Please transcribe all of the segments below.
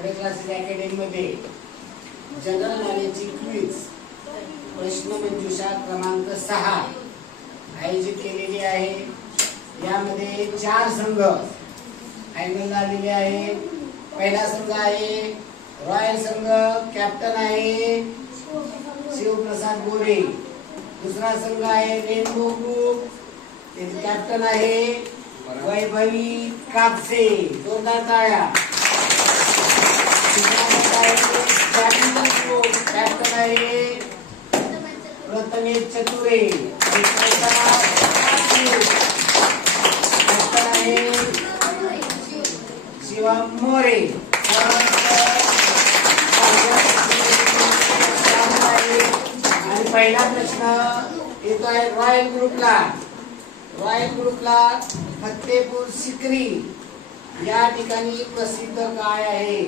एवढे classes academy मध्ये general नॉलेजची quiz प्रश्नमंजुषा क्रमांक 6 आयोजित केलेली आहे। यामध्ये 4 संघ फायनल आलेले आहे। पहिला संघ आहे रॉयल संघ, कॅप्टन आहे शिवप्रसाद गोरे। दुसरा संघ आहे रेनबो ग्रुप, त्याचे कॅप्टन आहे वैभवी कापसे, जोरदार टाळ्या। कॅप्टन आहे प्रथमेश चतुरे, कॅप्टन आहे शिवम मोरे। आणि पहिला प्रश्न येतो आहे रॉयल ग्रुपला। रॉयल ग्रुपला फतेपूर सिक्री या ठिकाणी प्रसिद्ध काय आहे?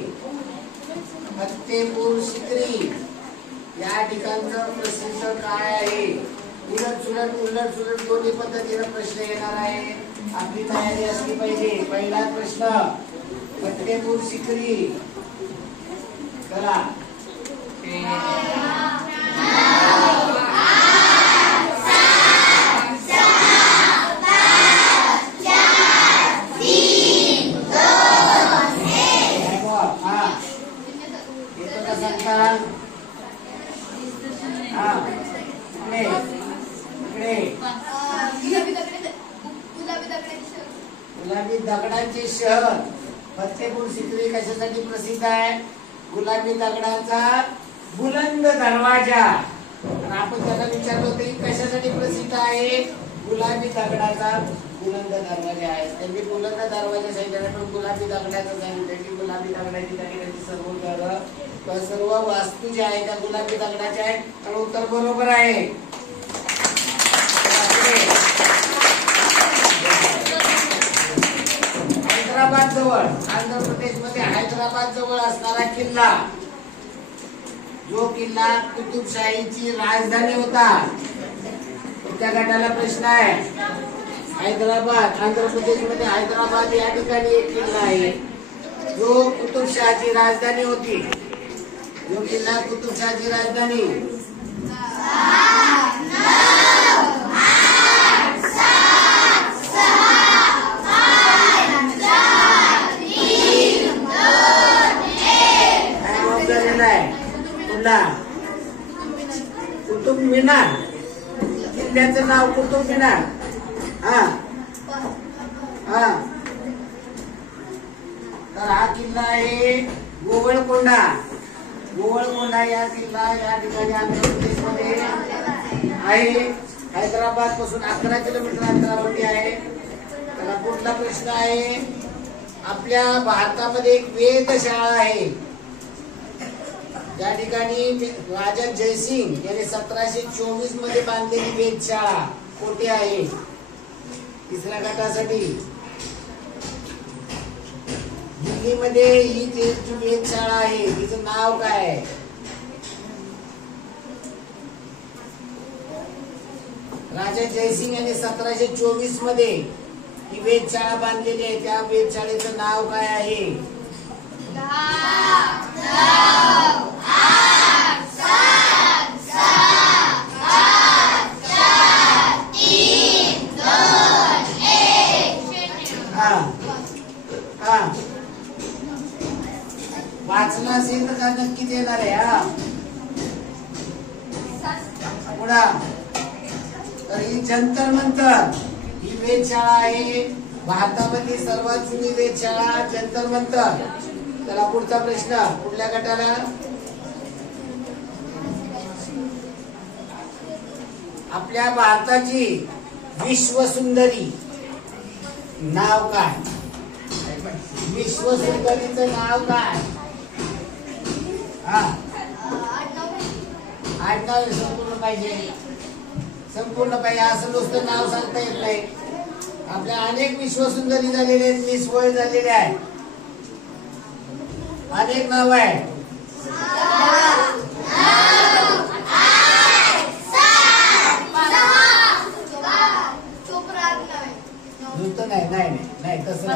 फतेपूर सिक्री या ठिकाणचं प्रसिद्ध काय आहे? उलट सुलट दोन्ही पद्धतीने प्रश्न येणार आहे। आपली तयारी असली पाहिजे। पहिला प्रश्न फतेपूर सिक्री चला गुलाबी दगडांचे शहर फतेपूर सिक्री कशासाठी प्रसिद्ध आहे? गुलाबी दगडाचा बुलंद दरवाजा। आपण त्याला विचारलो होते कशासाठी प्रसिद्ध आहे? गुलाबी दगडाचा बुलंद दरवाजा आहे। त्यांनी बुलंद दरवाजा सांगितलं पण गुलाबी दगडाचं सांगितलं की गुलाबी दगडाची दगडाची सर्व वास्तू ज्या आहेत त्या गुलाबी दगडाच्या आहेत। तर उत्तर बरोबर आहे। हैदराबाद जवळ, आंध्र प्रदेश मध्ये हैदराबाद जवळ असणारा किल्ला, जो किल्ला कुतुबशाहीची राजधानी होता, त्या गटाला प्रश्न आहे। हैदराबाद, आंध्र प्रदेश मध्ये हैदराबाद या ठिकाणी एक किल्ला आहे जो कुतुबशाहीची राजधानी होती। जो किल्ला कुतुबशाहीची राजधानी कुतुब मिनार, किल्ल्याचं नाव कुतुब मिनार। तर हा किल्ला आहे गोवळकोंडा। गोवळकोंडा या किल्ला या ठिकाणी आंध्र प्रदेश मध्ये आहे। हैदराबाद पासून 11 किलोमीटर अंतरावरती आहे। त्याला पुढला प्रश्न आहे, आपल्या भारतामध्ये एक वेधशाळा आहे या ठिकाणी राजा जयसिंग यांनी 1724 मध्ये बांधलेली वेधशाळा कोठे आहे? तिसऱ्या गटासाठी दिल्लीमध्ये ही जी वेधशाळा आहे तिचं नाव काय आहे? राजा जयसिंग यांनी 1724 मध्ये ही वेधशाळा बांधलेली आहे। त्या वेधशाळेचं नाव काय आहे? 5 असेल तर नक्की देणार आहे। पुढा तर ही जंतर मंतर ही वेधशाळा आहे। भारतामधली सर्वात जुनी वेधशाळा जंतर मंतर। त्याला पुढचा प्रश्न पुढल्या गटाला, आपल्या भारताची विश्वसुंदरी नाव काय? विश्वसुंदरीचं नाव काय? आडनाव संपूर्ण पाहिजे असं नुसतं नाव सांगता येत नाही। आपल्या अनेक विश्वसुंदरी झालेले आहेत, मिस वर्ल्ड झालेले आहेत, अनेक नाव आहे। नुसतं नाही नाही नाही तसं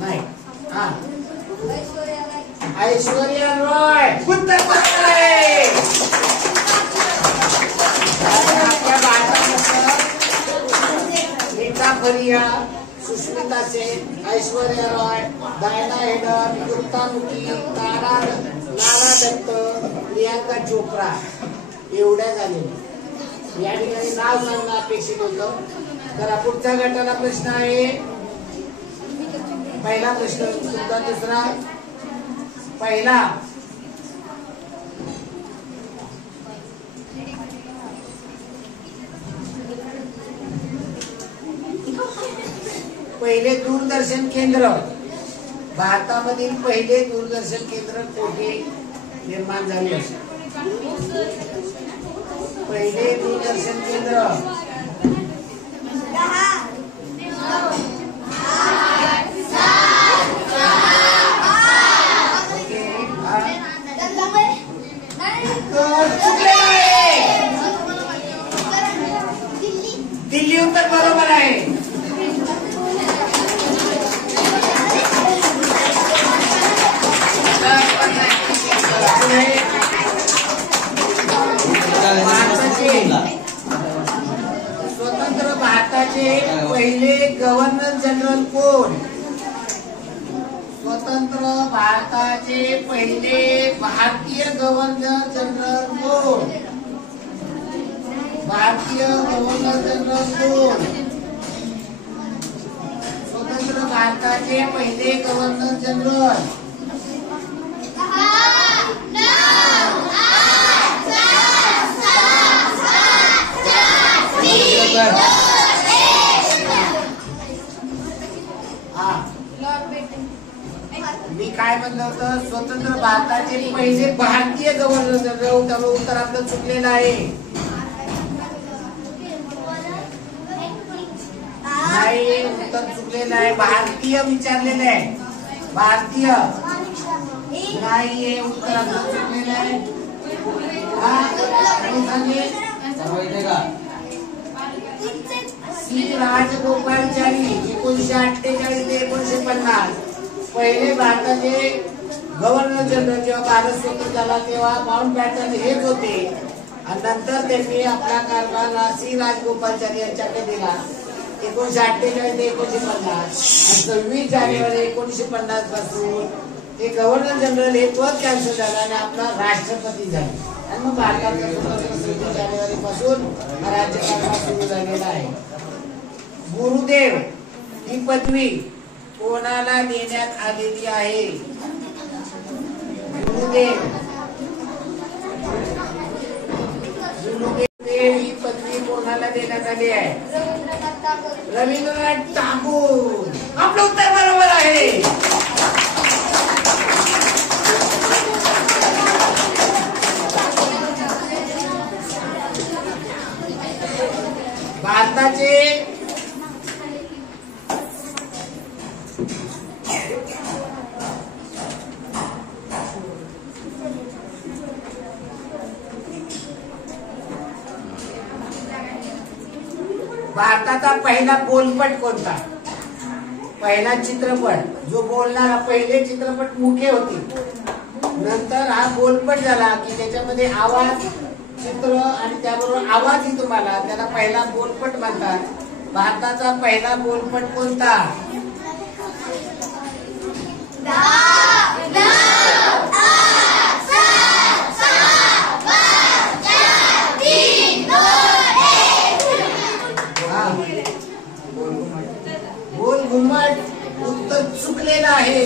नाही. ऐश्वर्या रॉय उत्तर बरोबर आहे. आपल्या भारतामध्ये नीता फरिया, सुष्मिता सेन, ऐश्वर्या रॉय, डायना हेडन, गुप्ता मुखी, लारा दत्त, प्रियांका चोप्रा एवढ्या झालेल्या. या ठिकाणी नाव सांगणं अपेक्षित होतं. तर पुढच्या गटाला प्रश्न आहे. पहिला प्रश्न तुमचा दुसरा पहिला पहिले दूरदर्शन केंद्र, भारतामधील पहिले दूरदर्शन केंद्र कोठे निर्माण झाले असेल? पहिले दूरदर्शन केंद्र दिल्ली उत्तर बरोबर आहे. स्वतंत्र भारताचे पहिले गव्हर्नर जनरल कोण? स्वतंत्र भारताचे पहिले भारतीय गव्हर्नर जनरल कोण? भारतीय गव्हर्नर जनरल कोण? स्वतंत्र भारताचे पहिले गव्हर्नर जनरल मी काय म्हणलं होतं? स्वतंत्र भारताचे पहिले भारतीय गव्हर्नर जनरल. त्यामुळे उत्तर आपलं चुकलेलं आहे. नाही, उत्तर चुकलेलं आहे. भारतीय विचारलेलं आहे. भारतीय नाहीये, उत्तर आपलं चुकलेलं आहे. सी राजगोपालचारी 1948 ते 1950 पहिले भारताचे गव्हर्नर जनरल. जेव्हा भारत स्वतंत्र झाला तेव्हा माउंट बॅटन हेच होते आणि नंतर त्यांनी आपला कारभार सी राजगोपालचारी यांच्याकडे दिला 1948 ते 1950. 26 जानेवारी 1950 पासून ते गव्हर्नर जनरल हे पद कॅन्सल झालं आणि आपला राष्ट्रपती झाले. आणि मग भारताचा 26 जानेवारी पासून राज्यकारभार सुरू झालेला आहे. गुरुदेव ही पदवी कोणाला देण्यात आलेली आहे? गुरुदेव ही पदवी कोणाला देण्यात आली आहे? रवींद्रनाथ टागोर. आपलं उत्तर बरोबर आहे. भारताचे भारताचा पहिला बोलपट कोणता? पहिला चित्रपट जो बोलणारा, पहिले चित्रपट मुखे होते, नंतर हा बोलपट झाला की त्याच्यामध्ये आवाज, चित्र आणि त्याबरोबर आवाजही तुम्हाला, त्याला पहिला बोलपट म्हणतात. भारताचा पहिला बोलपट कोणता? गोल घुमट. उत्तर चुकलेलं आहे.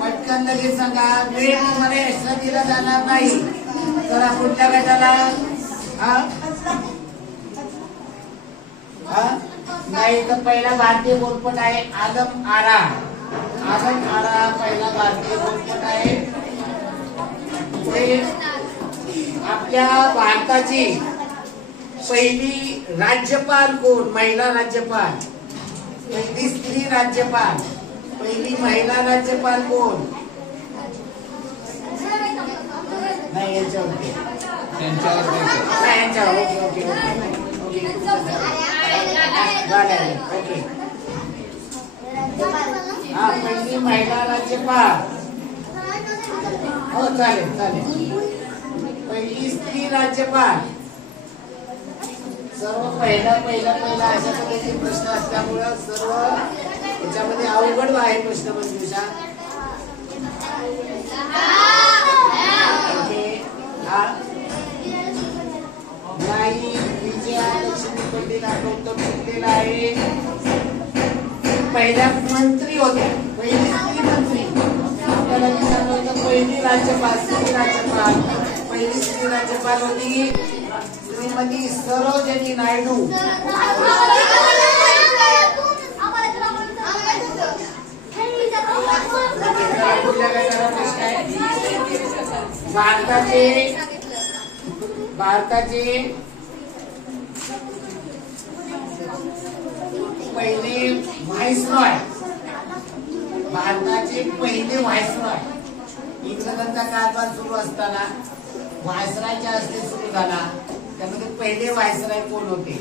पटकन लगेच सांगा. वेळ तुम्हाला एक्स्ट्रा दिला जाणार नाही. तर पुढच्या गटाला नाही तर पहिला भारतीय बोलपट आहे आलम आरा. आलम आरा पहिला भारतीय बोलपट आहे. आपल्या भारताची पहिली राज्यपाल कोण? महिला राज्यपाल. पहिली स्त्री राज्यपाल, पहिली महिला राज्यपाल कोण? नाही यांच्यावरती. Okay okay okay. ओके. हा, पहिली महिला राज्यपाल. हो, चालेल चालेल. पहिली स्त्री राज्यपाल. सर्व पहिला अशा पद्धतीचे प्रश्न असल्यामुळं सर्व त्याच्यामध्ये अवघड आहे प्रश्न मंजुषा. नाही, विजया लक्ष्मी पंडित आपलं उत्तर चुकलेलं आहे. पहिल्या मंत्री होत्या, पहिली स्त्री मंत्री. आपल्याला विचारलं होतं पहिली राज्यपाल, स्त्री राज्यपाल. पहिली स्त्री राज्यपाल होती श्रीमती सरोजिनी नायडू. भारताचे पहिले व्हाईसरॉय. भारताचे पहिले व्हाईसरॉय. इंग्रजांचा कारभार सुरू असताना व्हाईसरॉयच्या हस्ते सुरू झाला. त्यामध्ये पहिले व्हाईसरॉय कोण होते?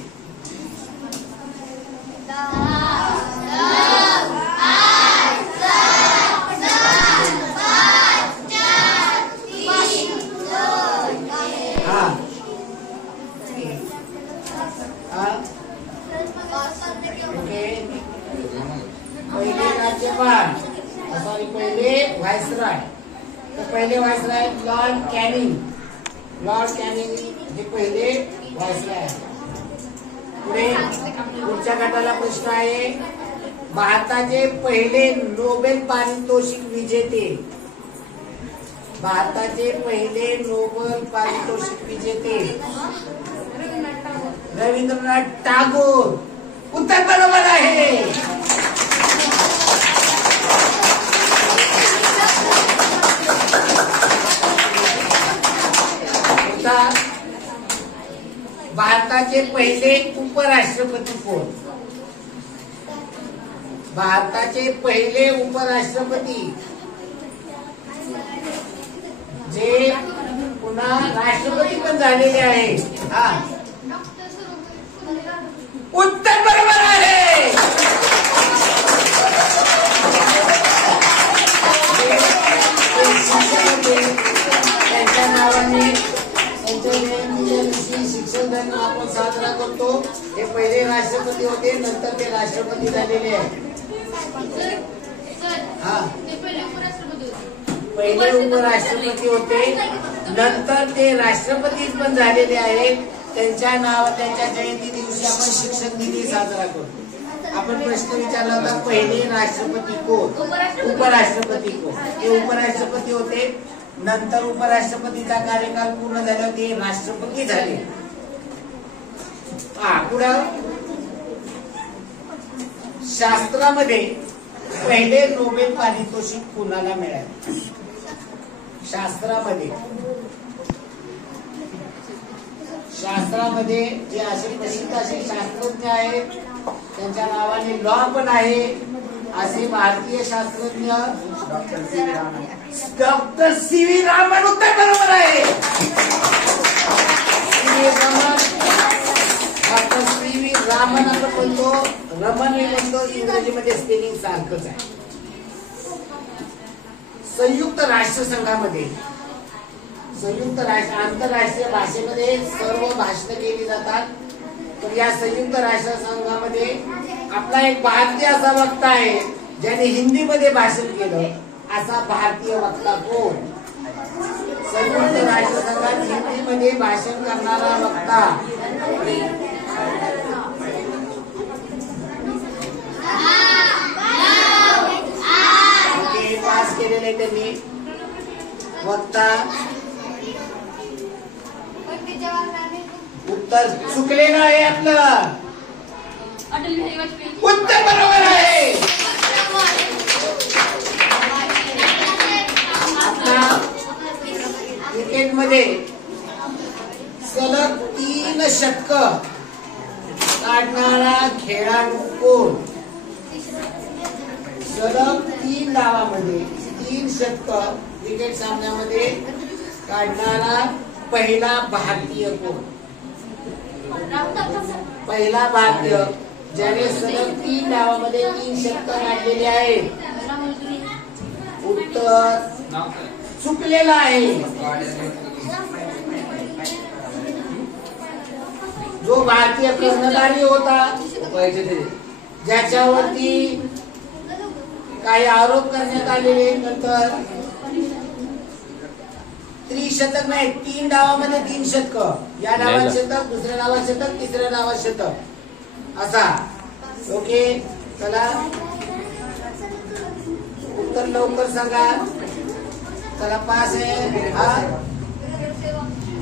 पहिले राज्यपाल, सॉरी, पहिले व्हाईसरॉय. तर पहिले viceroy Lord Canning. Lord Canning हे पहिले व्हाईसरॉय. पुढच्या गटाला प्रश्न आहे. भारताचे पहिले नोबेल पारितोषिक विजेते. भारताचे पहिले नोबेल पारितोषिक विजेते रवींद्रनाथ टागोर. उत्तर बरोबर आहे. भारताचे पहिले उपराष्ट्रपती कोण? भारताचे पहिले उपराष्ट्रपती जे पुन्हा राष्ट्रपती पण झालेले आहेत. हा, उत्तर बरोबर आहे. त्यांच्या नावाने त्यांच्या जयंतीच्या दिवशी शिक्षक दिन आपण साजरा करतो. हे पहिले राष्ट्रपती होते, नंतर ते राष्ट्रपती झालेले आहेत. हा, पहिले उपराष्ट्रपती होते, नंतर ते राष्ट्रपती पण झालेले आहेत. त्यांच्या जयंती दिवशी आपण शिक्षक दिन साजरा करतो. आपण प्रश्न विचारला होता, पहिले राष्ट्रपती कोण? उपराष्ट्रपती कोण? ते उपराष्ट्रपती होते, नंतर उपराष्ट्रपतीचा कार्यकाल पूर्ण झाला, ते राष्ट्रपती झाले. पुढं शास्त्रामध्ये पहिले नोबेल पारितोषिक कुणाला मिळाले? शास्त्रामध्ये जे असे प्रसिद्ध असे शास्त्रज्ञ आहेत, त्यांच्या नावाने लॉ पण आहे, असे भारतीय शास्त्रज्ञ डॉक्टर सी.व्ही. रामन. उत्तर बरोबर आहे. डॉक्टर सी.व्ही. रामन आपण म्हणतो, रमन मी म्हणतो, इंग्रजीमध्ये स्पेलिंग सारखंच आहे. संयुक्त राष्ट्रसंघामध्ये आंतरराष्ट्रीय भाषेमध्ये सर्व भाषणं केली जातात. तर या संयुक्त राष्ट्रसंघामध्ये आपला एक भारतीय असा वक्ता आहे ज्याने हिंदीमध्ये भाषण केलं. असा भारतीय वक्ता कोण? संयुक्त राष्ट्रसंघात हिंदीमध्ये भाषण करणारा वक्ता. पास केलेले त्यांनी वक्ता. उत्तर चुकलेलं आहे आपलं. उत्तर बरोबर आहे. आता क्रिकेटमध्ये सलग 3 शतकं काढणारा खेळाडू कोण? सलग 3 डावामध्ये 3 शतकं क्रिकेट सामन्यामध्ये काढणारा पहिला भारतीय कोण? पहिला भारतीय ज्याने सलग 3 डावामध्ये 3 शतक काढलेले आहेत. उत्तर चुकलेलं आहे. जो भारतीय कर्णधारी होता, ज्याच्यावरती काही आरोप करण्यात आलेले, नंतर त्रिशतक नाही, 3 डावामध्ये 3 शतक, या डावात शतक, दुसऱ्या डावात शतक, तिसऱ्या डावात शतक असा. ओके, चला उत्तर लवकर सांगा. चला पास आहे हा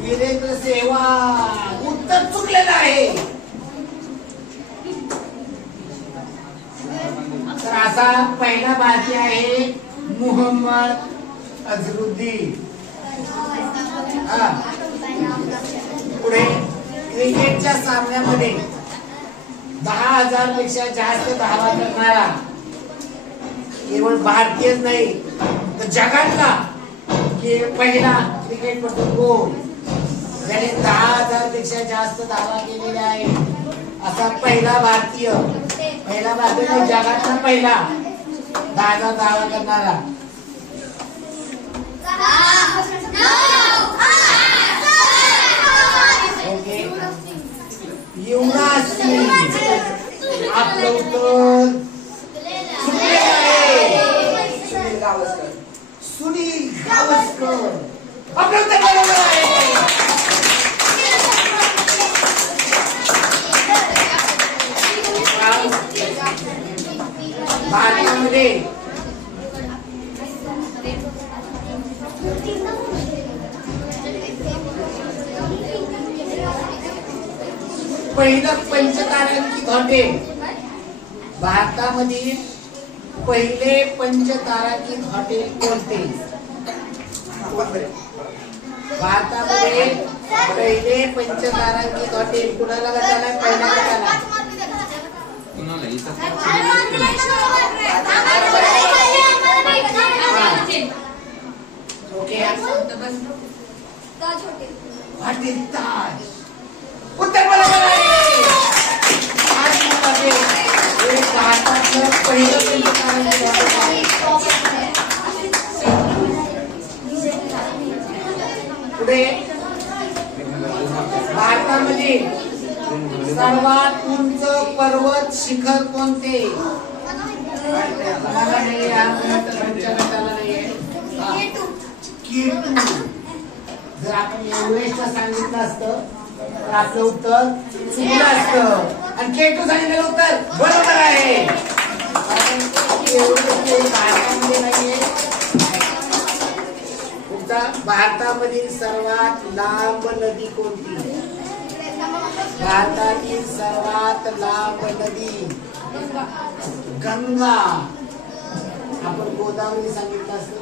वीरेंद्र सेहवाग. उत्तर चुकलेलं आहे. तर असा पहिला भारतीय आहे मोहम्मद अझरुद्दीन. पुढे क्रिकेटच्या सामन्यामध्ये 10,000 पेक्षा जास्त धावा करणारा केवळ भारतीयच नाही तर जगातला पहिला क्रिकेटपटू कोण, ज्याने 10,000 पेक्षा जास्त धावा केलेल्या आहे. असा पहिला भारतीय जगातला पहिला 10,000 धावा करणारा. ओके, युवराज सिंग. आपलं उत्तर चुकले आहे. सुनील गावस्कर. आपलं उत्तर बरोबर आहे. भारतामध्ये पहिलं पंचतारांकित हॉटेल, भारतामधील पहिले पंचतारांकित हॉटेल कोणते? भारतामध्ये पहिले पंचतारांकित हॉटेल कुणाला गटाला? पहिल्या गटाला हॉटेल ताज. उत्तर बरोबर आहे. भारतातलं पहिलं पंचतारांकित हॉटेल आहे. पुढे भारतामध्ये सर्वात उंच पर्वत शिखर कोणते? जर आपण एव्हरेस्ट सांगितलं असतं तर आपलं उत्तर चुकलं असतं, आणि केटू सांगितलेलं उत्तर बरोबर आहे. भारतामध्ये नाहीये. भारतामधील सर्वात लांब नदी कोणती? भारतातील सर्वात लांब नदी गंगा. आपण गोदावरी सांगितलं असतं.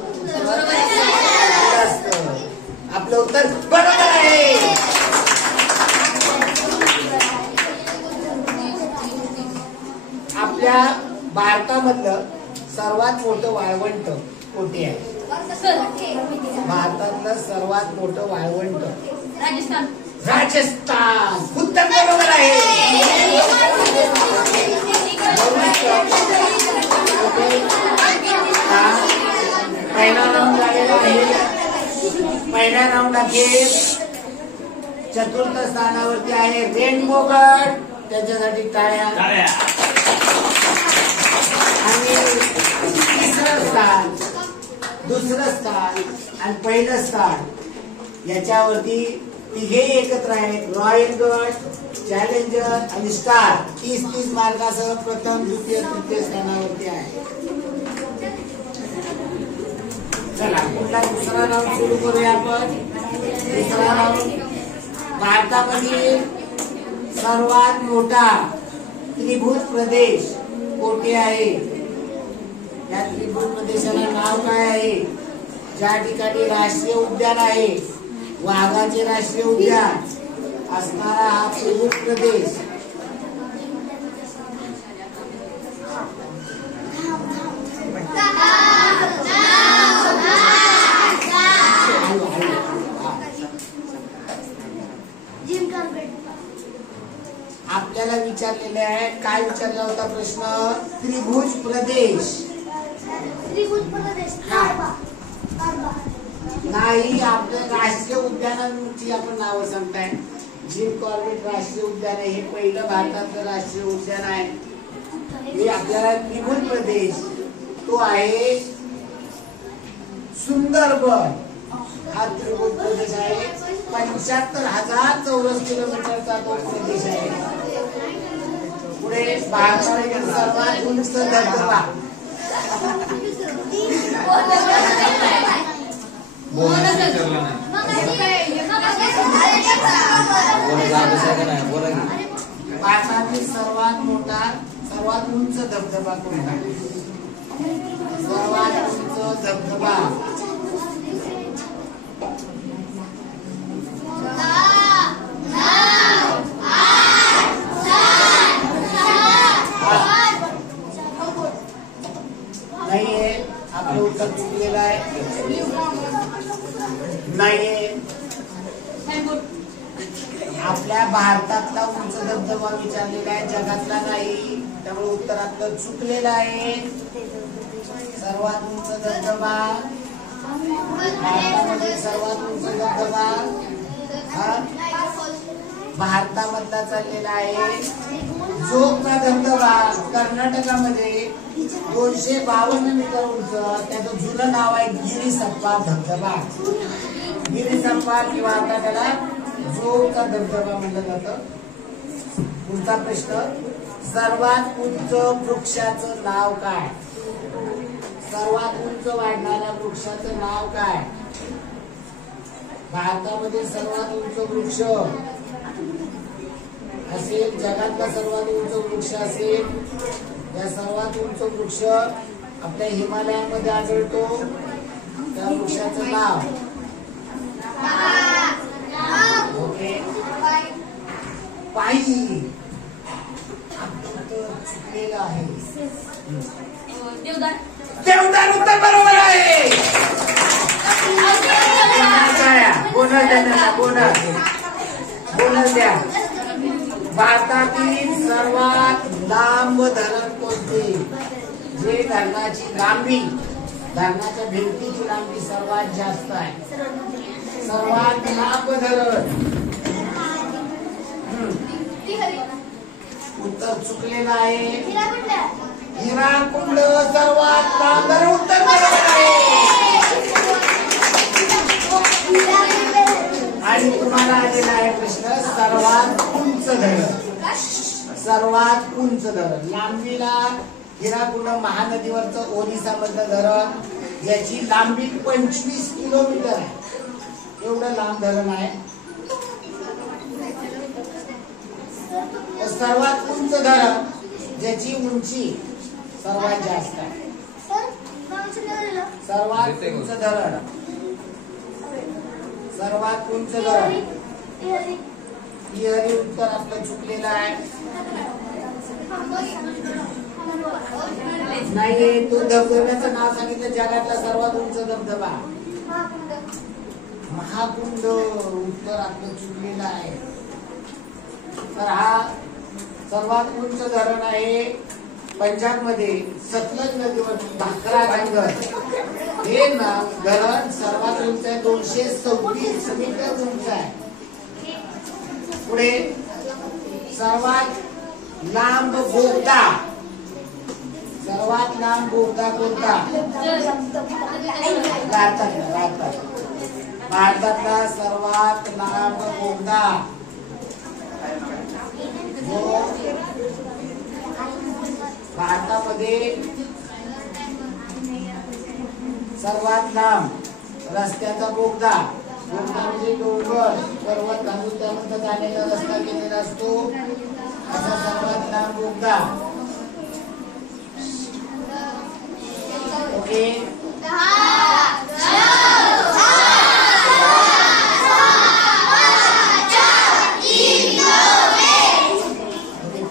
आपलं उत्तर बरोबर आहे. आपल्या भारतामधलं सर्वात मोठं वाळवंट कोठे आहे? भारतातलं सर्वात मोठं वाळवंट राजस्थान. उत्तर बरोबर आहे. पहिल्या राऊंड अखेर चतुर्थ स्थानावरती आहे रेनबो गड. त्याच्यासाठी टाळ्या. आणि तिसरं स्थान, दुसरं स्थान आणि पहिलं स्थान याच्यावरती तिघे एकत्र आहेत. रॉयल गड, चॅलेंजर आणि स्टार 30-30 मार्कासह प्रथम, द्वितीय, तृतीय स्थानावरती आहे. चला पुढला दुसरा राऊंड सुरू करूया आपण. दुसरा राऊंड. भारतामधील सर्वात मोठा त्रिभुज प्रदेश कोठे आहे? या त्रिभुज प्रदेशाला नाव काय आहे? ज्या ठिकाणी राष्ट्रीय उद्यान आहे, वाघाचे राष्ट्रीय उद्यान असणारा हा त्रिभुज प्रदेश. आपल्याला विचारलेला विचारलेले आहे. काय विचारला होता प्रश्न? त्रिभुज प्रदेश. नाही, आपल्या राष्ट्रीय उद्यानांची आपण नावं सांगताय. जिम कॉर्बेट राष्ट्रीय उद्यान आहे, हे पहिलं भारतातलं राष्ट्रीय उद्यान आहे. हे आपल्याला त्रिभुज प्रदेश तो आहे सुंदरबन. हा त्रिभुज प्रदेश आहे. 75,000 चौरस किलोमीटरचा तो प्रदेश आहे. पुढे भारतातील सर्वात उंच धबधबा. भारतातील सर्वात उंच धबधबा कोणता? सर्वात उंच धबधबा नाहीये. आपलं उत्तर चुकलेलं आहे. नाहीये. आपल्या भारतातला उंच धबधबा विचारलेला आहे, जगातला नाही. त्यामुळे उत्तर आपलं चुकलेलं आहे. सर्वात उंच धबधबा भारतामध्ये सर्वात उंच धबधबा हा भारतामधला चाललेला आहे. जोगचा धबधबा कर्नाटकामध्ये 252 मीटर उंच. त्याचं जुनं नाव आहे गिरिसप्पा धबधबा. गिरिसप्पा किंवा आता त्याला जोगचा धबधबा म्हटलं जातं. पुढचा प्रश्न, सर्वात उंच वृक्षाचं नाव काय? सर्वात उंच वाढणाऱ्या वृक्षाचं नाव काय? भारतामध्ये सर्वात उंच वृक्ष असेल, जगातला सर्वात उंच वृक्ष असेल, या सर्वात उंच वृक्ष आपल्या हिमालयामध्ये आढळतो. त्या वृक्षाचं नाव ओके पायी. चुकलेलं आहे. देवदार उत्तर बरोबर आहे. बोनस द्या, बोनस द्या. भारतातील सर्वात लांब धरण कोणते? जे धरणाची लांबी, धरणाच्या भिंतीची लांबी सर्वात जास्त आहे. सर्वात लांब धरण. उत्तर चुकलेलं आहे. हिराकुंड सर्वात लांब धरण. उत्तर बरोबर आहे. आणि तुम्हाला आलेला आहे प्रश्न, सर्वात उंच धरण. सर्वात उंच धरण लांबीला हिराकुंड महानदीवरचं ओरिसा मधलं धरण, याची लांबी 25 किलोमीटर आहे. एवढं लांब धरण आहे. सर्वात उंच धरण ज्याची उंची सर्वात जास्त आहे. सर्वात उंच धरण, सर्वात उंच धरण हे उत्तर आपलं चुकलेलं आहे. नाही, तो धबधब्याचं नाव सांगितलं. जगातला सर्वात उंच धबधबा महाकुंड. उत्तर आपलं चुकलेलं आहे. तर हा सर्वात उंच धरण आहे पंजाब मध्ये सतलज नदीवर भाकरा डोंगर. हे धरण सर्वात उंच आहे, 226 मीटर उंच आहे. पुढे सर्वात लांब बोगदा. सर्वात लांब बोगदा कोणता? भारतातला सर्वात लांब बोगदा भारतामध्ये सर्वात लांब रस्त्याचा बोगदा. बोगदा म्हणजे डोंगर पर्वत घालून त्यामध्ये जाण्याचा रस्ता केलेला असतो. असा सर्वात लांब बोगदा. ओके,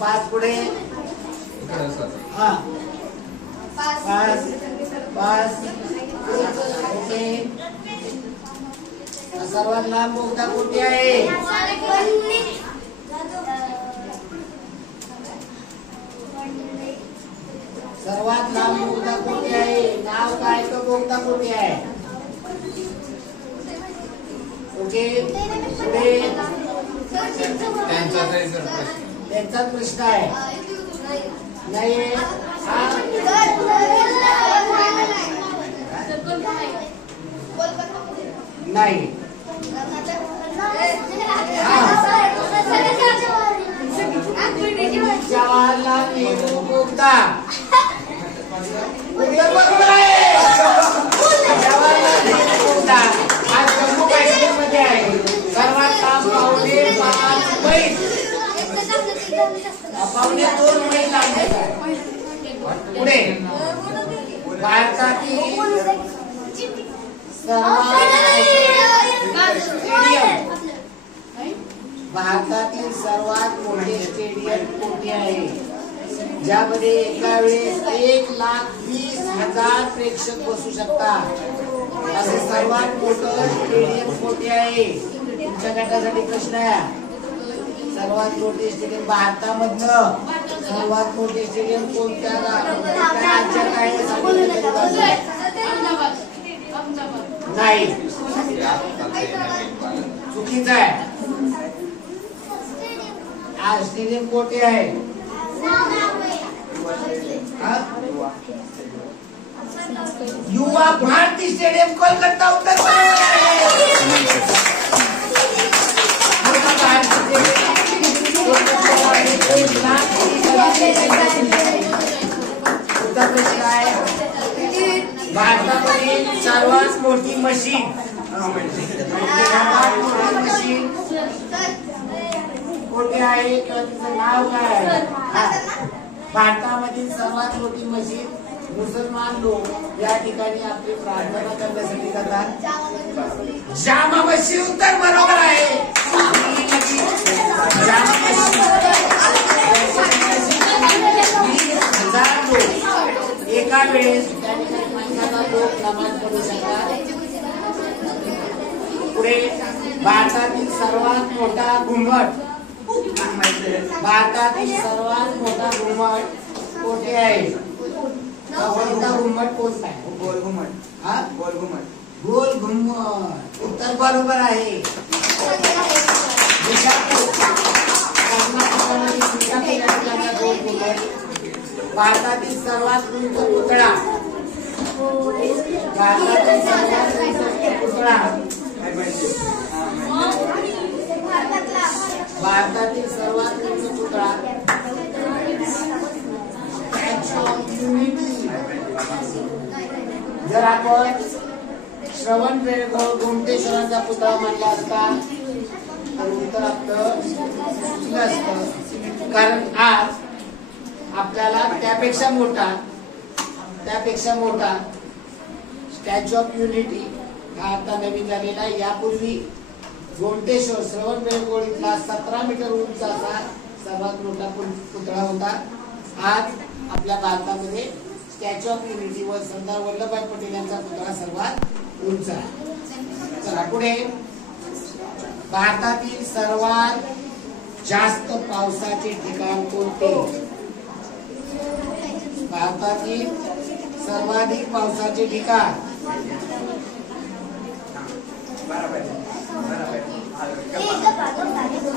पाच पुढे. हाँ, पास पास ओके. सर्वात लांब बोगदा कुठे आहे? सर्वात लांब बोगदा कोठे आहे? नाव काय? तो बोगदा कोठे आहे? ओके, पुढे त्यांचा प्रश्न आहे. नाही नाही जवाहरलाल नेहरू बोगदा बरोबर आहे. जवाहरलाल नेहरू बोगदा आज जम्मू काश्मीर मध्ये आहे. सर्वात लांब 5.5 मैल, 2.5 मैल लांब आहे. पुढे भारतातील सर्वात मोठे स्टेडियम कोठे आहे? ज्यामध्ये एका वेळेस 1,20,000 प्रेक्षक बसू शकतात असे सर्वात मोठं स्टेडियम कोठे आहे? तुमच्या गटासाठी प्रश्न आहे. सर्वात मोठे स्टेडियम भारतामधलं सर्वात मोठे स्टेडियम कोणत्या राज्यात आहे? नाही, चुकीचं आहे. हा स्टेडियम कोठे आहे? युवा भारती स्टेडियम कोलकाता उत्तर प्रश्न आहे. भारतातील सर्वात मोठी मशीन कोठे आहे किंवा तिचं नाव काय आहे? भारतामधील सर्वात मोठी मशीन मुसलमान लोक या ठिकाणी आपली प्रार्थना करण्यासाठी जातात. जामा मशीद उत्तर बरोबर आहे. जामा मशीद 20,000 लोक एका वेळेस त्या ठिकाणी 50,000 लोक नमाज पढू शकतात. पुढे भारतातील सर्वात मोठा घुमट, भारतातील सर्वात मोठा घुमट कोठे आहे? कोणता घुमट कोणता आहे? गोल घुमट. हा, गोल घुमट. गोल घुमट उत्तर बरोबर आहे. भारतातील सर्वात उंच पुतळा, भारतातील सर्वात उंच पुतळा, भारतातील सर्वात उंच पुतळा जर आपण श्रवण बेळगाव गोमटेश्वरांचा पुतळा मानला असता तर उत्तर आपलं चुकलं असतं. कारण आज आपल्याला त्यापेक्षा मोठा स्टॅच्यू ऑफ युनिटी हा आता नवीन झालेला. यापूर्वी गोमटेश्वर श्रवण बेळगोळ इथला 17 मीटर उंचाचा सर्वात मोठा पुतळा होता. आज आपल्या भारतामध्ये स्टॅच्यू ऑफ युनिटी व सरदार वल्लभभाई पटेल यांचा पुतळा सर्वात उंच आहे. चला पुढे. भारतातील सर्वात जास्त पावसाचे ठिकाण कोणते? भारतातील सर्वाधिक पावसाचे ठिकाण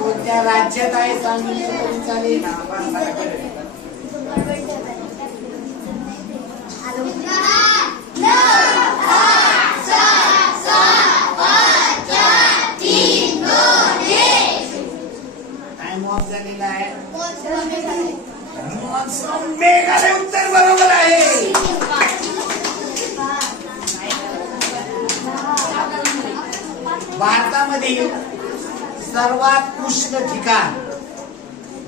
कोणत्या राज्यात आहे? सांगितलं तरी चालेल. टाइम ऑफ झालेला आहे. मेघालय उत्तर बरोबर आहे. भारतामधील सर्वात उष्ण ठिकाण,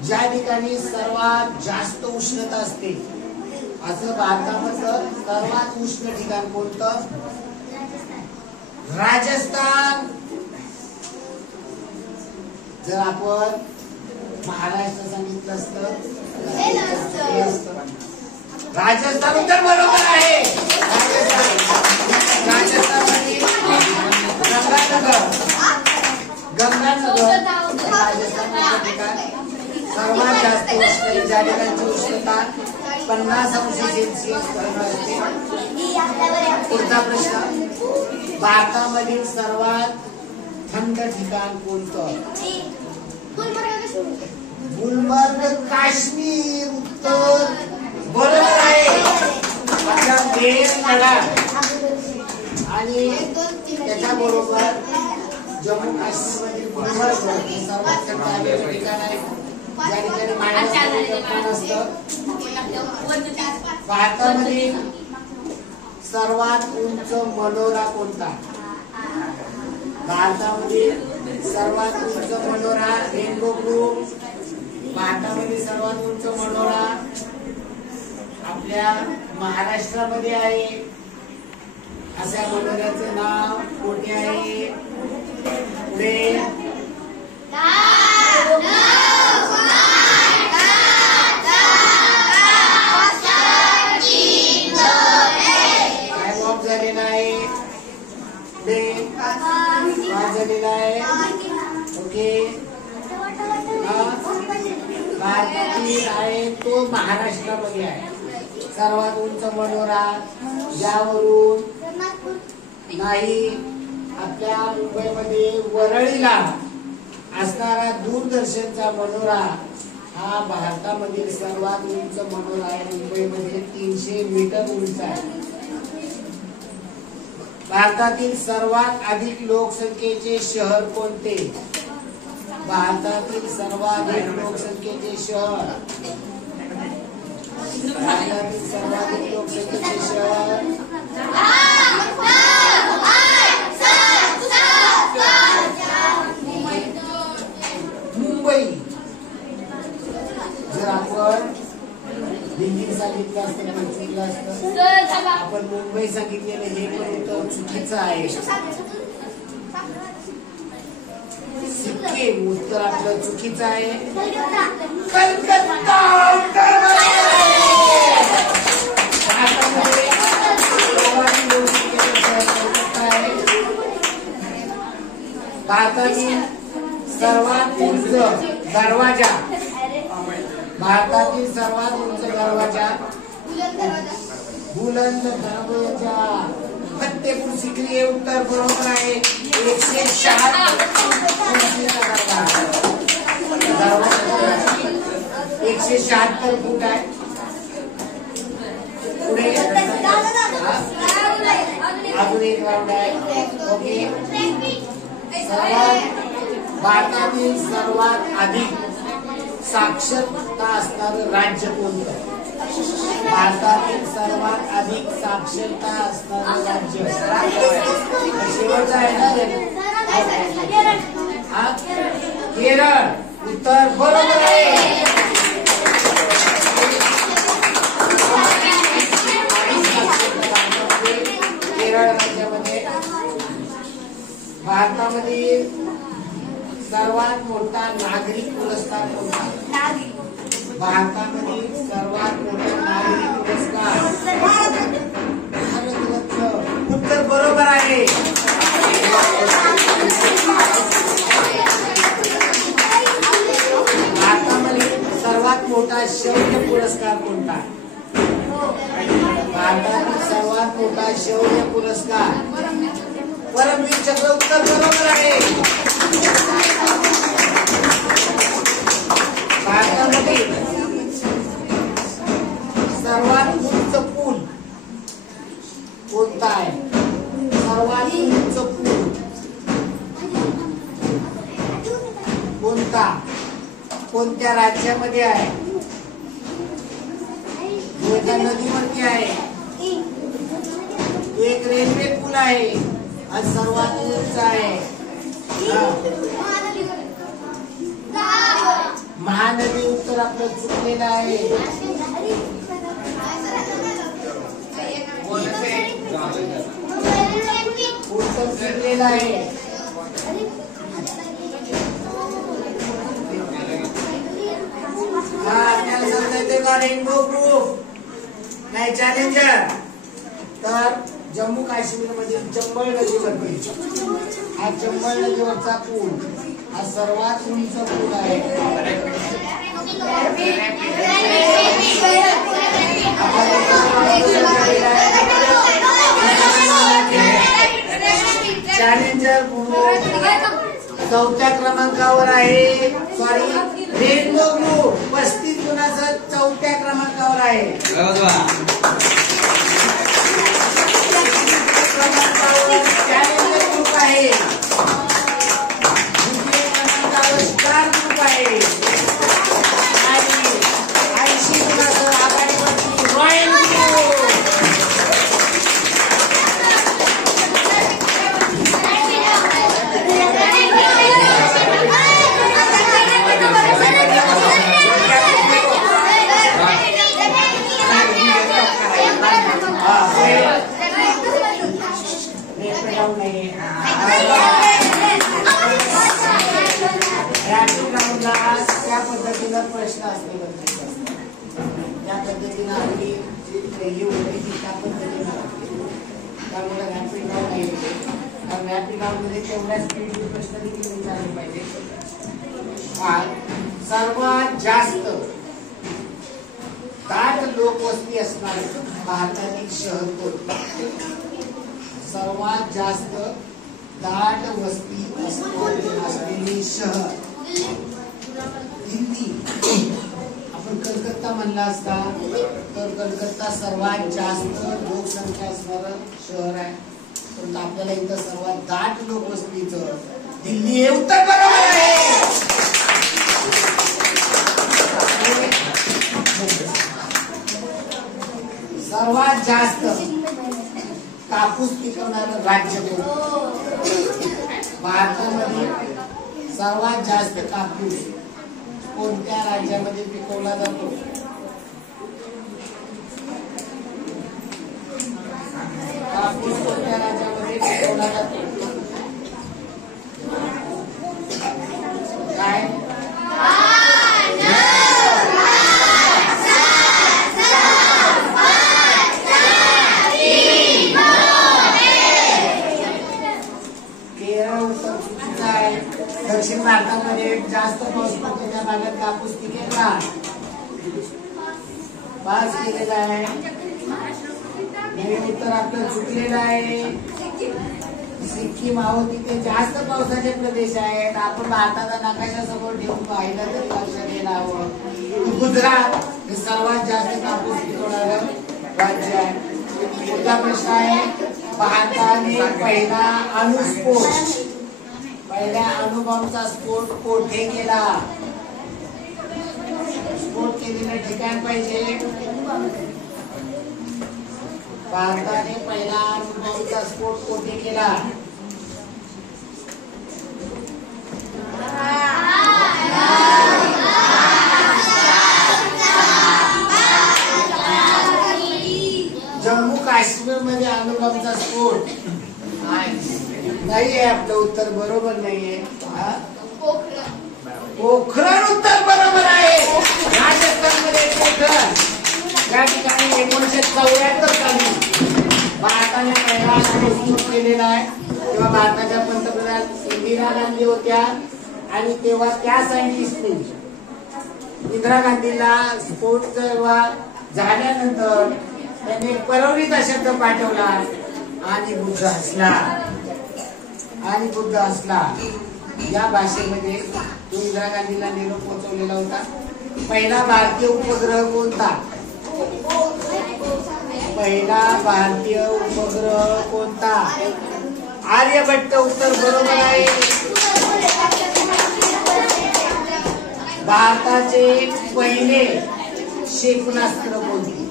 ज्या ठिकाणी सर्वात जास्त उष्णता असते असं भारतामधलं सर्वात उष्ण ठिकाण कोणतं? राजस्थान. जर आपण महाराष्ट्र सांगितलं असतं राजस्थान उत्तर बरोबर आहे. राजस्थानमध्ये गंगानगर राजस्थानचं ठिकाण सर्वात जास्त उष्ण ज्या ठिकाणची उष्णता 50°C असते. पुढचा प्रश्न, भारतामधील सर्वात थंड ठिकाण कोणतं? गुलमर्ग, काश्मीर. उत्तर बरोबर आहे. आता आणि त्याच्याबरोबर जम्मू काश्मीर मधील गुलमर्ग हे सर्वात थंड हवेचं ठिकाण आहे. या ठिकाणी -तापमान असतं. भारतामधील सर्वात उंच मनोरा कोणता? भारतामधील सर्वात उंच मनोरा रेनबो ग्रुप. भारतामध्ये सर्वात उंच मनोरा आपल्या महाराष्ट्रामध्ये आहे. अशा मनोऱ्याचे नाव कोठे आहे? पुढे झालेला आहे. पुढे झालेला आहे. ओके, भारतातील आहे तो महाराष्ट्रामध्ये आहे. सर्वात उंच मनोरा ज्यावरून नाही आपल्या मुंबईमध्ये वरळीला असणारा दूरदर्शनचा मनोरा हा भारतामधील सर्वात उंच मनोरा आहे. मुंबईमध्ये 300 मीटर उंच आहे. भारतातील सर्वात अधिक लोकसंख्येचे शहर कोणते? भारतातील सर्वाधिक लोकसंख्येचे शहर. भारतातील सर्वाधिक लोकसंख्येचे शहर मुंबई. जर आपण दिल्ली सांगितलं असतं पण चुकलं असतं. आपण मुंबई सांगितलेलं हे पण उत्तर चुकीचं आहे. सिक्कीम उत्तर आपलं चुकीचं आहे. कलकत्ता उत्तर भारतातील सर्वात उंच दरवाजा. भारतातील सर्वात उंच दरवाजा बुलंद दरवाजा फतेपूर सिक्री हे उत्तर बरोबर आहे. 176 फूट आहे. पुढे अजून एक राऊंड आहे. ओके, भारतातील सर्वात अधिक साक्षरता असणारं राज्य कोणतं? भारतातील सर्वात अधिक साक्षरता असणारं राज्य शेवटचं आहे ना? केरळ उत्तर बरोबर आहे. केरळ राज्यामध्ये. भारतामध्ये सर्वात मोठा नागरिक पुरस्कार कोणता? भारतामध्ये सर्वात मोठा नागरिक पुरस्कार भारतरत्न. उत्तर बरोबर आहे. भारतामध्ये सर्वात मोठा शौर्य पुरस्कार कोणता? भारतातील सर्वात मोठा शौर्य पुरस्कार परमवीर चक्र. उत्तर बरोबर आहे. भारतामध्ये सर्वात उंच पूल कोणता आहे? सर्वात उंच पूल कोणता? कोणत्या राज्यामध्ये आहे? एका नदीवरती आहे. एक रेल्वे पूल आहे आणि सर्वात उंच आहे. महानदी उत्तर आपलं चुकलेलं आहे. उत्तर चुकलेलं आहे. हा आपल्याला समजा येते का रेनबो ग्रुप नाही चॅलेंजर? तर जम्मू काश्मीर मधील चंबळ नदीवरती हा चंबळ नदीवरचा पूल हा सर्वात उंच पूल आहे. चॅलेंजर चौथ्या क्रमांकावर आहे. सॉरी, रेनबो ग्रुप 35 गुणाचं चौथ्या क्रमांकावर आहे. चॅलेंजर ग्रुप आहे. द्वितीय क्रमांकावर स्टार ग्रुप आहे. आणि 80 गुणाचं आघाडीवरती रॉयल ग्रुप. त्या पद्धतीनं प्रश्न असले गरजेचे असतात. त्या पद्धतीनं आपली जी होती ती त्या पद्धतीनं त्यामुळे रॅपिड राऊंड नाही होते. कारण रॅपिड राऊंडमध्ये तेवढ्या स्पीडने प्रश्न देखील विचारले पाहिजे. सर्वात जास्त दाट लोकवस्ती असणारे भारतातील शहर कोणते? सर्वात जास्त दाट वस्ती असलेले शहर दिल्ली. आपण कलकत्ता म्हणला असता तर कलकत्ता सर्वात जास्त लोकसंख्या असणारं शहर आहे. पण आपल्याला इथं सर्वात दाट लोकवस्तीचं दिल्ली हे उत्तर बरोबर आहे. सर्वात जास्त कापूस पिकवणारं राज्य कोणतं? भारतामध्ये सर्वात जास्त कापूस कोणत्या राज्यामध्ये पिकवला जातो? कापूस कोणत्या राज्यामध्ये पिकवला जातो? काय? दक्षिण भारतामध्ये जास्त पाऊस पडतो त्या भागात कापूस पिकेल का? पास केलेला आहे. उत्तर आपलं चुकलेलं आहे. सिक्कीम आहो तिथे जास्त पावसाचे प्रदेश आहेत. आपण भारताचा नकाशा समोर ठेवून पाहिलं तरी लक्षात यायला हवं. गुजरात हे सर्वात जास्त कापूस पिकवणारं राज्य आहे. पुढचा प्रश्न आहे, भारताने पहिल्या अणुबॉम्बचा स्फोट कोठे केला? स्फोट केलेलं ठिकाण पाहिजे. भारताने पहिला अणुबॉम्बचा स्फोट कोठे केला? जम्मू काश्मीर मध्ये अणुबॉम्बचा स्फोट नाही आहे. आपलं उत्तर बरोबर नाहीये. पोखरण उत्तर बरोबर आहे. राजस्थानमध्ये पोखरण या ठिकाणी 1974 साली भारताने पहिला स्फोट केलेला आहे. तेव्हा भारताच्या पंतप्रधान इंदिरा गांधी होत्या आणि तेव्हा त्या सायंटिस्टने इंदिरा गांधीला स्फोट जेव्हा झाल्यानंतर त्यांनी परवलीचा शब्द पाठवला आणि बुद्ध हसला या भाषेमध्ये तो इंदिरा गांधीला निरोप पोहोचवलेला होता. पहिला भारतीय उपग्रह कोणता? पहिला भारतीय उपग्रह कोणता? आर्यभट्ट उत्तर बरोबर आहे. भारताचे पहिले क्षेपणास्त्र कोणते?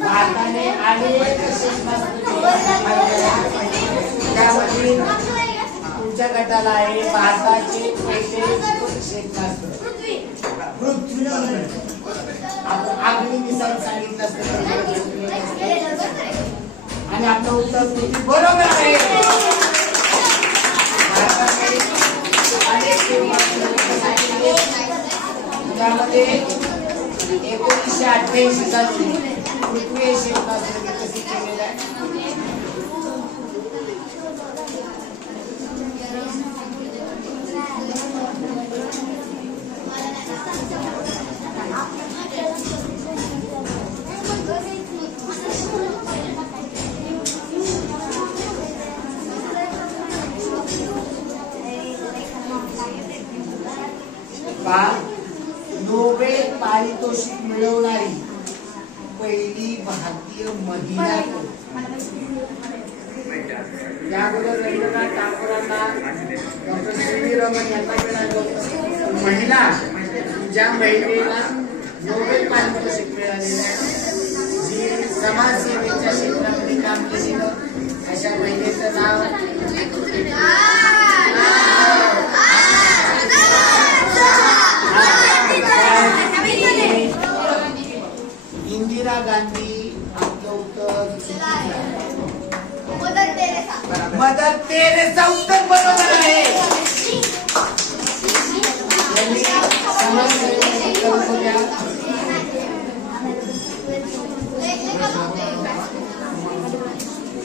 भारताने अनेक क्षेपणास्त्र त्यामध्ये तुमच्या गटाला आहे भारताचे पहिले क्षेपणास्त्र पृथ्वी. आपण अग्नी मिसाईल सांगितलं आणि आपलं उत्तर पृथ्वी बरोबर आहे. भारताने अनेक क्षेपणास्त्र त्यामध्ये 1988 साली पृथ्वी क्षेपणास्त्र विकसित केलेलं आहे. पहिली भारतीय महिला कोण? या अगोदर रवींद्रनाथ टागोरांना डॉक्टर सी व्ही रमन यांना मिळालं महिला, ज्या महिलेला नोबेल पारितोषिक मिळालेलं आहे, जी समाजसेवेच्या क्षेत्रामध्ये काम केलेलं, अशा महिलेचं नाव इंदिरा गांधी. आपलं उत्तर मदर तेरेसा. उत्तर बरोबर आहे.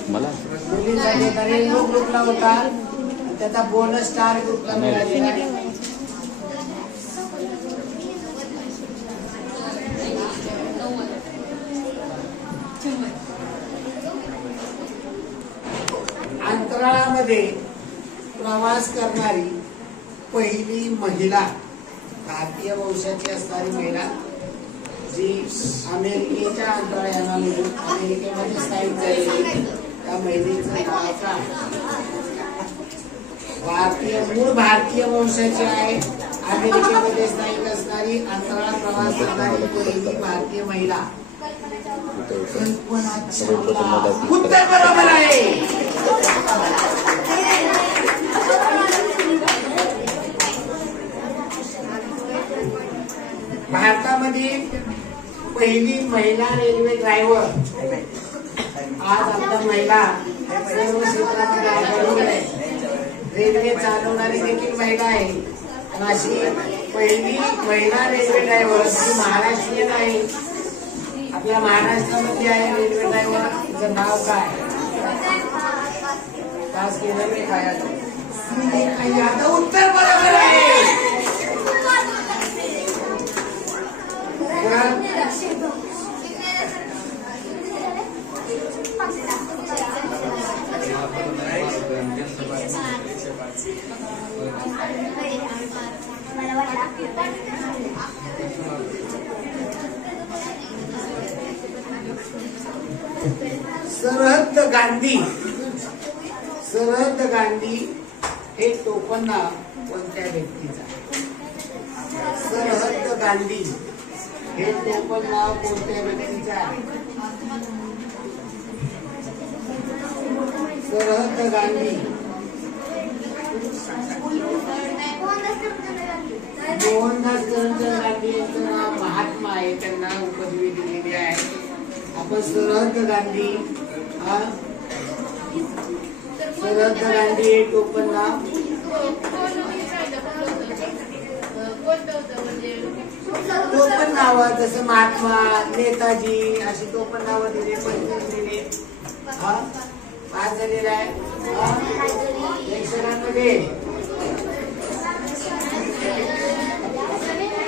मला मुलींसाठी रेनबो ग्रुपला होता, त्याचा बोनस स्टार ग्रुपला मिळालेला. अंतराळामध्ये प्रवास करणारी पहिली महिला, भारतीय वंशाची असणारी महिला, जी अमेरिकेच्या अंतराळयानामधून अमेरिकेमध्ये स्थायिक झालेली, त्या महिलेचं नाव काय? मूळ भारतीय वंशाची आहे, अमेरिकेमध्ये स्थायिक असणारी, अंतराळ प्रवास करणारी पहिली भारतीय महिला कल्पना चावला. उत्तर बरोबर आहे. भारतामध्ये पहिली महिला रेल्वे ड्रायव्हर. आज आपल्या महिला सर्व क्षेत्रामध्ये आघाडीवर आहे. रेल्वे चालवणारी देखील महिला आहे. अशी पहिली महिला रेल्वे ड्रायव्हर ही महाराष्ट्रीयन आहे. आपल्या महाराष्ट्रामध्ये आहे रेल्वे ड्रायव्हर. तिचं नाव काय? तास केलं मी काय? यादव. उत्तर बरोबर आहे. सरहद्द गांधी. सरहद्द गांधी हे टोपण नाव कोणत्या व्यक्तीचं? सरहद्द गांधी हे टोपण नाव कोणत्या व्यक्तीचं आहे? सरहद्द गांधी. मोहनदास करमचंद गांधी यांचं नाव महात्मा आहे, त्यांना उपदवी दिलेली आहे. आपण सरहद्द गांधी, सरहद्द गांधी हे टोपण नाव. टोपण नाव जसं महात्मा, नेताजी अशी टोपण नावं दिले, पंच दिले. पास झालेला आहे लेक्चरांमध्ये.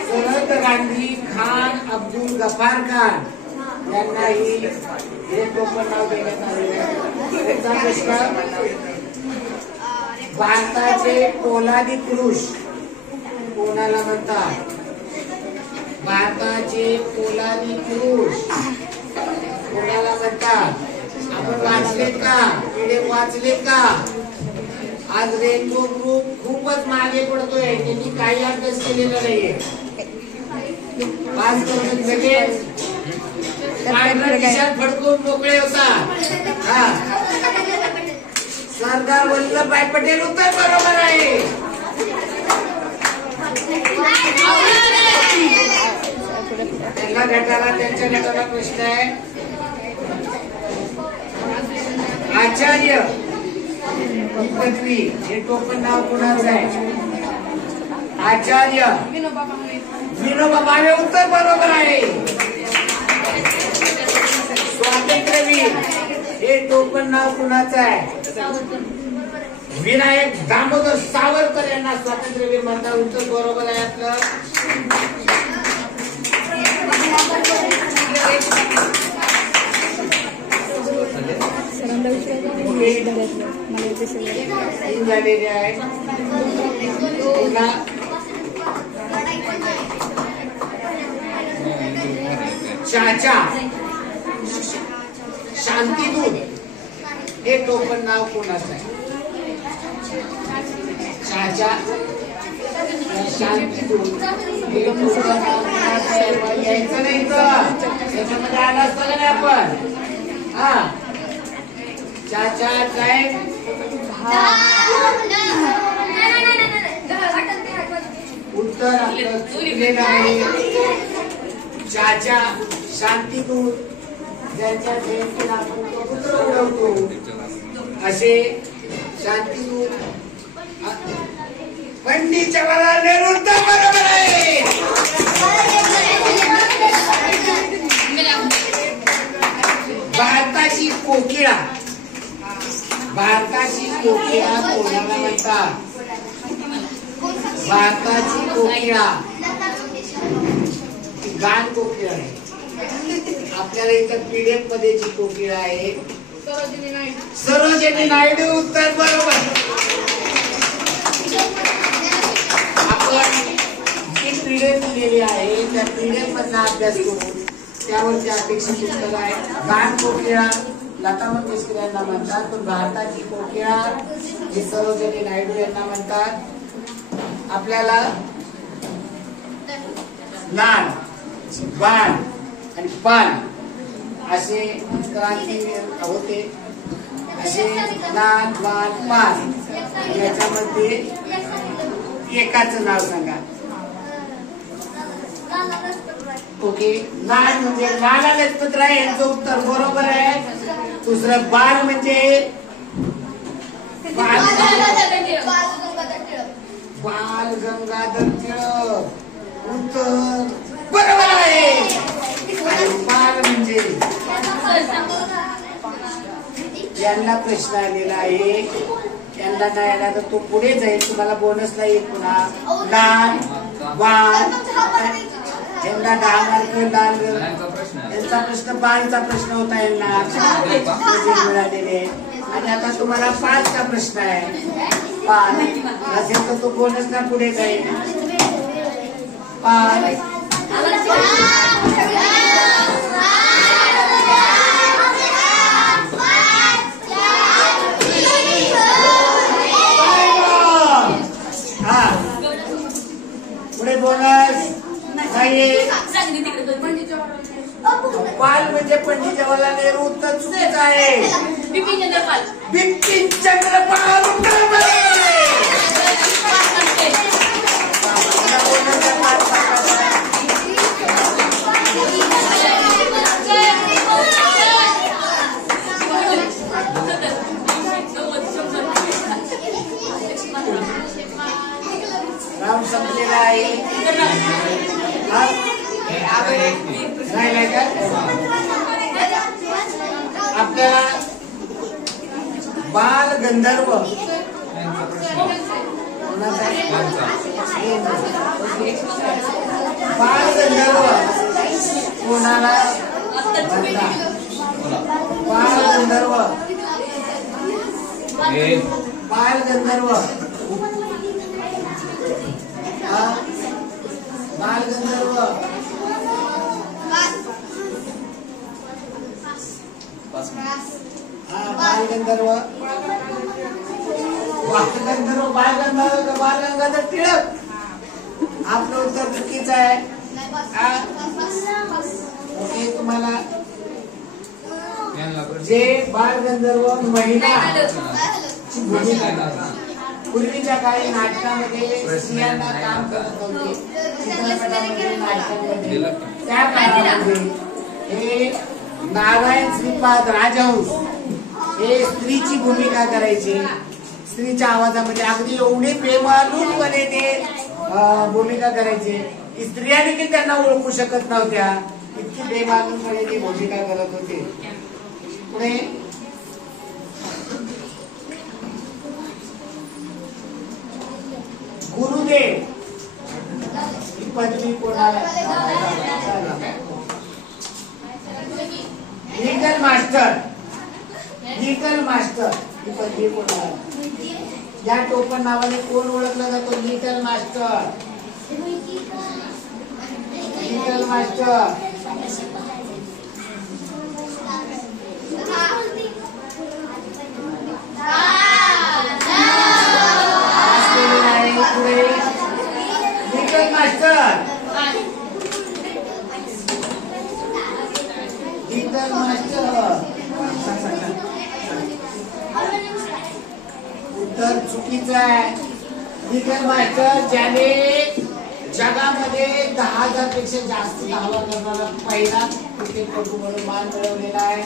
सरहद्द गांधी खान अब्दुल गफार खान यांनाही हे टोपण नाव देण्यात आलेले आहे. पुढचा प्रश्न. भारताचे पोलादी पुरुष कोणाला म्हणतात? भारताचे पोलादी पुरुष कोणाला म्हणतात? आपण वाचलेत का? पीडीएफ वाचलेत का? आज रेनबो ग्रुप खूपच मागे पडतोय, त्यांनी काही अभ्यास केलेला नाहीये. पाच करून लगेच फडकून मोकळे होता. सरदार वल्लभभाई पटेल. उत्तर बरोबर आहे. त्यांना गटाला, त्यांच्या गटाला प्रश्न आहे. आचार्य पदवी हे टोपण नाव कोणाचं आहे? आचार्य विनोबा भावे. उत्तर बरोबर आहे. स्वातंत्र्यवीर हे टोपण नाव कुणाचं आहे? विनायक दामोदर सावरकर यांना स्वातंत्र्यवीर म्हणतात. उत्तर बरोबर आहे आपलं. झालेले आहे. चाचा शांतीदूत हे टोपण नाव कोणाचं आहे? चाचा शांतीदूत हे टोपण नाव कोणाचं आहे? मग यायचं नाही तर त्याच्यामध्ये आलं असतं का नाही आपण? हा चाचा काय उत्तर आपलं चुकलेलं आहे. चाचा शांतीदूत ज्यांच्या जयंतीला आपण कबूतर उडवतो असे शांतीदूत पंडित जवाहरलाल नेहरू तर बरोबर आहे. भारताची कोकिळा कोणाला म्हणतात? भारताची कोकिळा गान कोकिळा आहे. आपल्याला इथं पीडीएफ मध्ये जी कोकिळा आहे सरोजिनी नायडू. उत्तर बरोबर. आपण जी पीडीएफ दिलेली आहे त्या पीडीएफ मधला अभ्यास करून त्यावरची अपेक्षित उत्तर आहे. गान कोकिळा लता मंगेशकर यांना म्हणतात, पण भारताची कोकिळा ही सरोजिनी नायडू यांना म्हणतात. आपल्याला लाल बाण आणि पान असे क्रांतीवीर होते. असे लाल बाण पान याच्यामध्ये एकाच नाव सांगा. ओके. लाल म्हणजे लाला लजपत राय यांचं उत्तर बरोबर आहे. दुसरं बाण म्हणजे बाल गंगाधर टिळक. उत्तर बरोबर आहे. बाल म्हणजे यांना प्रश्न आलेला आहे. यांना नाही आला तर तो पुढे जाईल. तुम्हाला बोनस नाही पुन्हा. लाल बाल यांना 10 मार्क. लाल यांचा प्रश्न बालचा प्रश्न होता यांना मिळालेले. आणि आता तुम्हाला 5 चा प्रश्न आहे. 5 असेल तर तो बोनस ना पुढे जाईल. 5 पुढे बोनस नाहीये. पाल म्हणजे पंडित जवाहरलाल नेहरू. उत्तर चुकीचं आहे. बिपिन चंद्र पाल. राऊंड संपलेला आहे. आपल्याला बाल गंधर्व बाल गंधर्व कोणाला बाल गंधर्व बाल गंधर्व बाल गंधर्व बाल गंधर्व बाल गंधर्व बाल गंगाधर टिळक. आपलं उत्तर चुकीचं आहे. ओके. तुम्हाला जे बाल गंधर्व महिला पूर्वीच्या काळी नाटकामध्ये स्त्रियांना काम करत होते. चित्रपटामध्ये नाटकामध्ये त्या काळामध्ये हे नारायण श्रीपाद राजहंस हे स्त्रीची भूमिका करायचे. स्त्रीच्या आवाजामध्ये अगदी एवढे प्रेमाळूपणे ते भूमिका करायचे की स्त्रिया देखील त्यांना ओळखू शकत नव्हत्या. इतकी प्रेमाळूपणे ते भूमिका करत होते. पुढे गुरुदेव ही पदवी कोणाला? Little master. लिटल मास्टर ही पदवी कोणाला? या टोपण नावाने कोण ओळखला जातो? Little master. लिटल मास्टर उत्तर चुकीचं आहे. निखिल मास्टर ज्याने जगामध्ये 10,000 पेक्षा जास्त धावा करणारा पहिला क्रिकेटपटू म्हणून मान मिळवलेला आहे.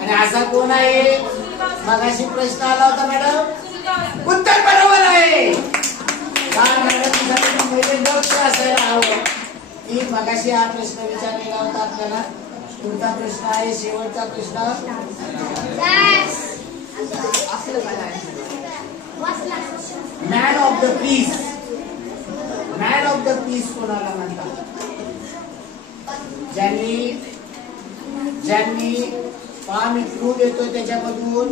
आणि असा कोण आहे? मगाशी प्रश्न आला होता मॅडम, उत्तर बरोबर आहे. लक्ष असायला हवं की मगाशी हा प्रश्न विचारलेला होता आपल्याला. पुढचा प्रश्न आहे, शेवटचा प्रश्न. Man of the peace. Man of the peace कोणाला म्हणतात? ज्यांनी मी क्लू देतोय त्याच्यामधून,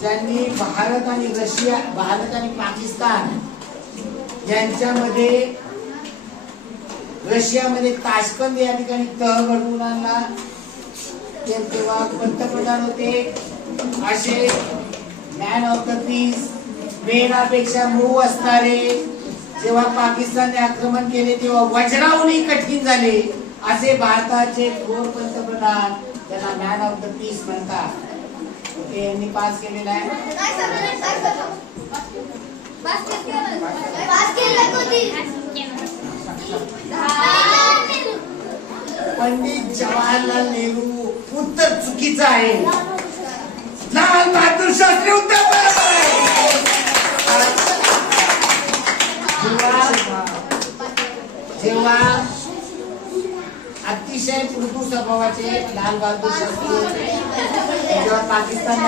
ज्यांनी भारत आणि पाकिस्तान यांच्यामध्ये, रशियामध्ये ताशकंद या ठिकाणी तह घडवून आणला, ते तेव्हा पंतप्रधान होते. असे मॅन ऑफ द पीस, मेणापेक्षा मऊ असणारे, जेव्हा पाकिस्तानने आक्रमण केले तेव्हा वज्राहूनही कठीण झाले असे भारताचे थोर पंतप्रधान, त्याला मॅन ऑफ द पीस म्हणतात. ते यांनी पास केलेला आहे. पंडित जवाहरलाल नेहरू. उत्तर चुकीचं आहे. लाल बहादूर शास्त्री उत्तर बरोबर आहे. जेव्हा अतिशय मृदू स्वभावाचे लाल बहादूर शास्त्री जेव्हा पाकिस्तान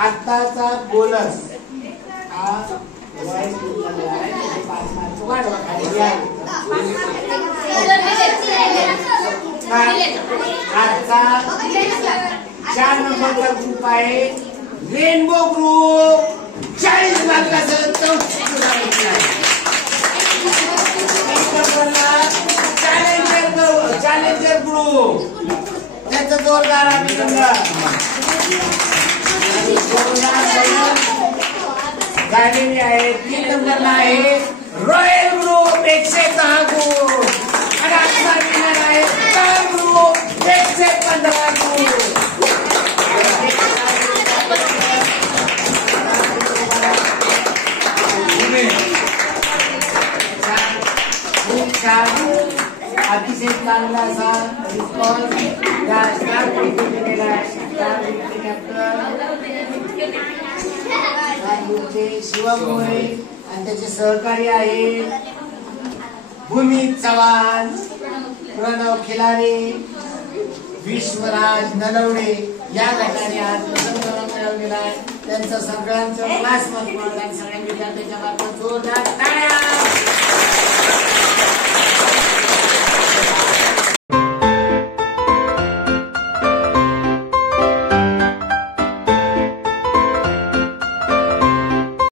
आताचा बोलर हा आजचा 4 नंबरचा ग्रुप आहे रेनबो ग्रुप. 40 मार्काचं चॅलेंजर ग्रुप. त्याचं जोरदार अभिनंदन. झालेली आहे. 3 नंबरला आहे रॉयल ग्रुप 110 गुण. आणि आजचा विनर आहे स्टार ग्रुप 115 गुण. खूप छान, अतिशय चांगला असा रिस्पॉन्स या स्टार ग्रुपने दिलेला आहे. स्टार ग्रुपचे कॅप्टन शिवम मोरे आणि त्याचे सहकारी आहे भूमी चव्हाण, प्रणव खिलारे, विश्वराज नलवडे. या गटाने आज प्रथम क्रमांक मिळवलेला आहे. त्यांचं सगळ्यांचं क्लास मत आणि सगळ्या विद्यार्थ्यांच्या मार्फत जोरदार टाळ्या.